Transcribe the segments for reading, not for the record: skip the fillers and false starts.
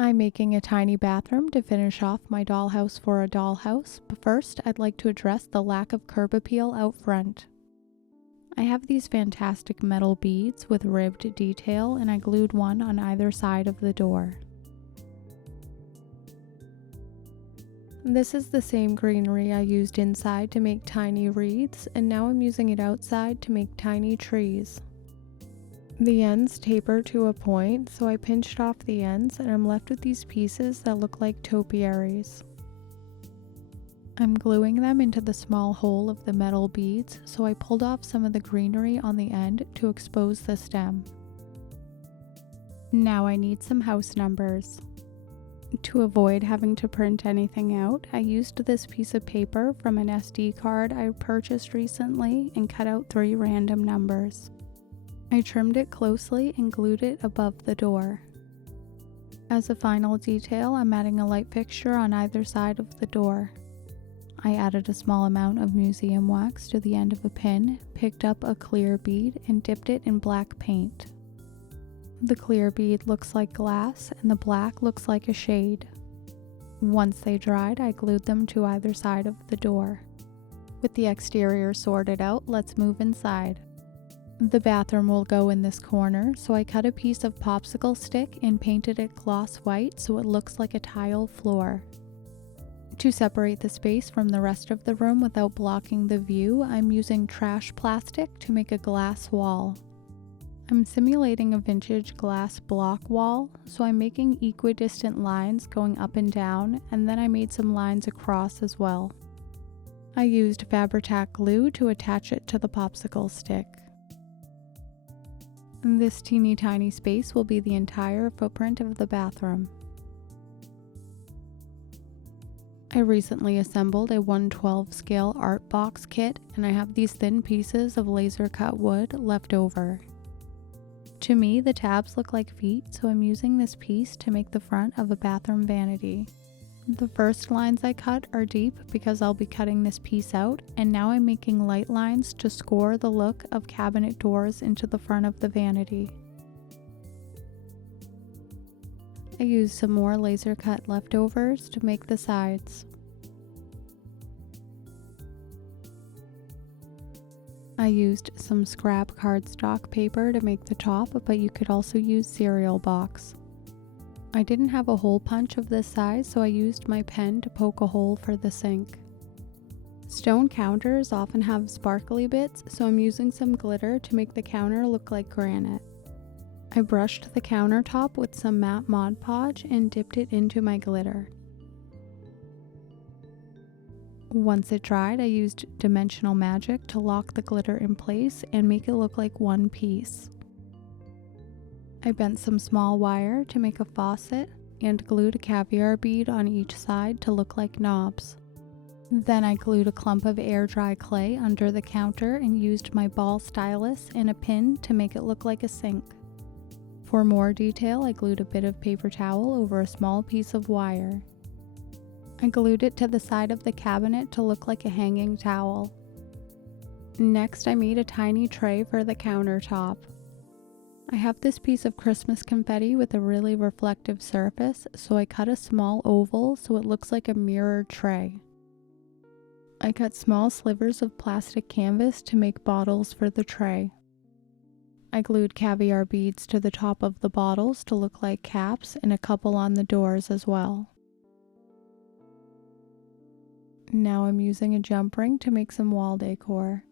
I'm making a tiny bathroom to finish off my dollhouse for a dollhouse, but first I'd like to address the lack of curb appeal out front. I have these fantastic metal beads with ribbed detail, and I glued one on either side of the door. This is the same greenery I used inside to make tiny wreaths, and now I'm using it outside to make tiny trees. The ends taper to a point, so I pinched off the ends and I'm left with these pieces that look like topiaries. I'm gluing them into the small hole of the metal beads, so I pulled off some of the greenery on the end to expose the stem. Now I need some house numbers. To avoid having to print anything out, I used this piece of paper from an SD card I purchased recently and cut out 3 random numbers. I trimmed it closely and glued it above the door. As a final detail, I'm adding a light fixture on either side of the door. I added a small amount of museum wax to the end of a pin, picked up a clear bead, and dipped it in black paint. The clear bead looks like glass and the black looks like a shade. Once they dried, I glued them to either side of the door. With the exterior sorted out, let's move inside. The bathroom will go in this corner, so I cut a piece of popsicle stick and painted it gloss white so it looks like a tile floor. To separate the space from the rest of the room without blocking the view, I'm using trash plastic to make a glass wall. I'm simulating a vintage glass block wall, so I'm making equidistant lines going up and down, and then I made some lines across as well. I used Fabri-Tac glue to attach it to the popsicle stick. This teeny tiny space will be the entire footprint of the bathroom. I recently assembled a 1/12 scale art box kit, and I have these thin pieces of laser cut wood left over. To me, the tabs look like feet, so I'm using this piece to make the front of a bathroom vanity. The first lines I cut are deep because I'll be cutting this piece out, and now I'm making light lines to score the look of cabinet doors into the front of the vanity. I used some more laser cut leftovers to make the sides. I used some scrap cardstock paper to make the top, but you could also use cereal box. I didn't have a hole punch of this size, so I used my pen to poke a hole for the sink. Stone counters often have sparkly bits, so I'm using some glitter to make the counter look like granite. I brushed the countertop with some matte Mod Podge and dipped it into my glitter. Once it dried, I used dimensional magic to lock the glitter in place and make it look like one piece. I bent some small wire to make a faucet and glued a caviar bead on each side to look like knobs. Then I glued a clump of air dry clay under the counter and used my ball stylus and a pin to make it look like a sink. For more detail, I glued a bit of paper towel over a small piece of wire. I glued it to the side of the cabinet to look like a hanging towel. Next, I made a tiny tray for the countertop. I have this piece of Christmas confetti with a really reflective surface, so I cut a small oval so it looks like a mirrored tray. I cut small slivers of plastic canvas to make bottles for the tray. I glued caviar beads to the top of the bottles to look like caps and a couple on the doors as well. Now I'm using a jump ring to make some wall decor.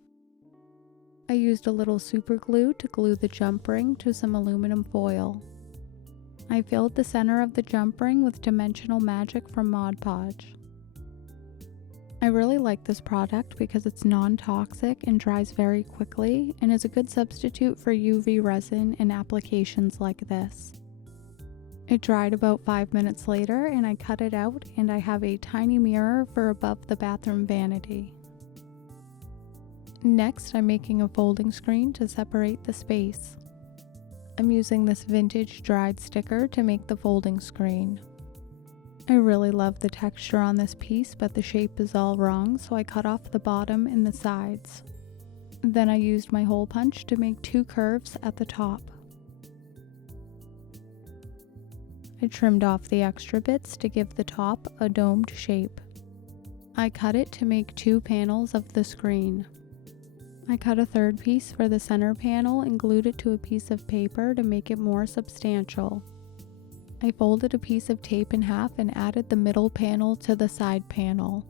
I used a little super glue to glue the jump ring to some aluminum foil. I filled the center of the jump ring with dimensional magic from Mod Podge. I really like this product because it's non-toxic and dries very quickly and is a good substitute for UV resin in applications like this. It dried about 5 minutes later and I cut it out, and I have a tiny mirror for above the bathroom vanity. Next, I'm making a folding screen to separate the space. I'm using this vintage dried sticker to make the folding screen. I really love the texture on this piece, but the shape is all wrong, so I cut off the bottom and the sides. Then I used my hole punch to make 2 curves at the top. I I trimmed off the extra bits to give the top a domed shape. I cut it to make 2 panels of the screen. I cut a third piece for the center panel and glued it to a piece of paper to make it more substantial. I folded a piece of tape in half and added the middle panel to the side panel.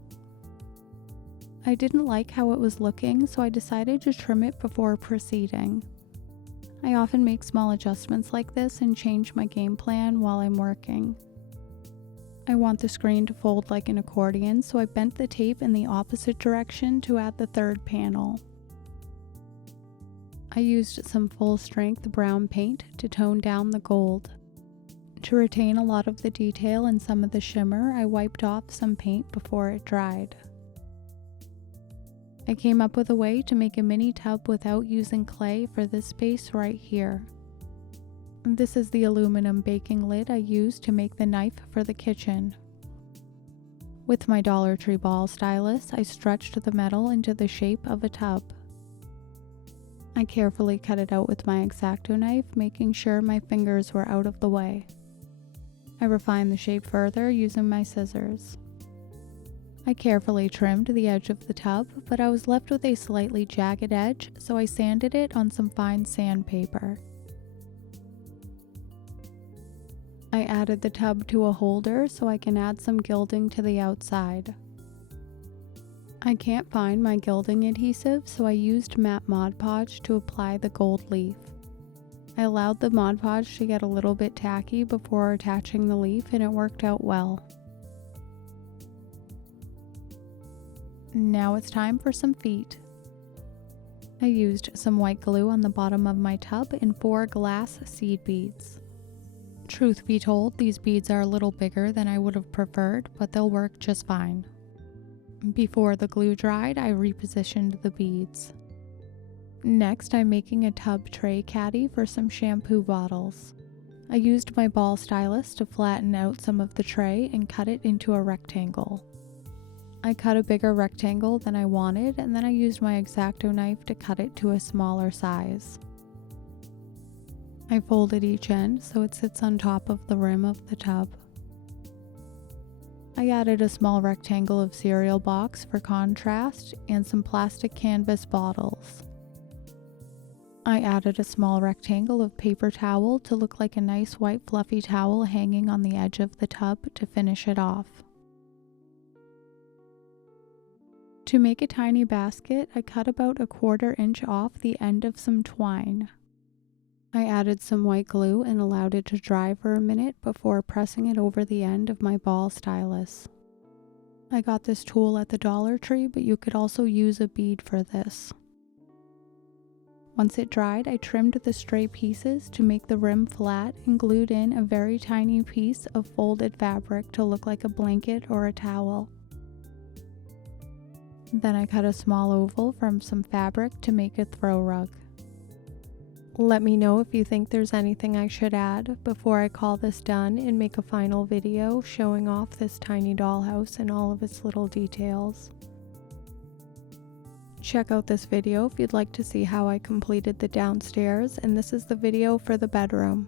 I didn't like how it was looking, so I decided to trim it before proceeding. I often make small adjustments like this and change my game plan while I'm working. I want the screen to fold like an accordion, so I bent the tape in the opposite direction to add the third panel. I used some full-strength brown paint to tone down the gold. To retain a lot of the detail and some of the shimmer, I wiped off some paint before it dried. I came up with a way to make a mini tub without using clay for this space right here. This is the aluminum baking lid I used to make the knife for the kitchen. With my Dollar Tree ball stylus, I stretched the metal into the shape of a tub. I carefully cut it out with my X-Acto knife, making sure my fingers were out of the way. I refined the shape further using my scissors. I carefully trimmed the edge of the tub, but I was left with a slightly jagged edge, so I sanded it on some fine sandpaper. I added the tub to a holder so I can add some gilding to the outside. I can't find my gilding adhesive, so I used matte Mod Podge to apply the gold leaf. I allowed the Mod Podge to get a little bit tacky before attaching the leaf, and it worked out well. Now it's time for some feet. I used some white glue on the bottom of my tub and 4 glass seed beads. Truth be told, these beads are a little bigger than I would have preferred, but they'll work just fine. Before the glue dried, I repositioned the beads. Next, I'm making a tub tray caddy for some shampoo bottles. I used my ball stylus to flatten out some of the tray and cut it into a rectangle. I cut a bigger rectangle than I wanted, and then I used my X-Acto knife to cut it to a smaller size. I folded each end so it sits on top of the rim of the tub. I added a small rectangle of cereal box for contrast and some plastic canvas bottles. I added a small rectangle of paper towel to look like a nice white fluffy towel hanging on the edge of the tub to finish it off. To make a tiny basket, I cut about a 1/4 inch off the end of some twine. I added some white glue and allowed it to dry for a minute before pressing it over the end of my ball stylus. I got this tool at the Dollar Tree, but you could also use a bead for this. Once it dried, I trimmed the stray pieces to make the rim flat and glued in a very tiny piece of folded fabric to look like a blanket or a towel. Then I cut a small oval from some fabric to make a throw rug. Let me know if you think there's anything I should add before I call this done and make a final video showing off this tiny dollhouse and all of its little details. Check out this video if you'd like to see how I completed the downstairs, and this is the video for the bedroom.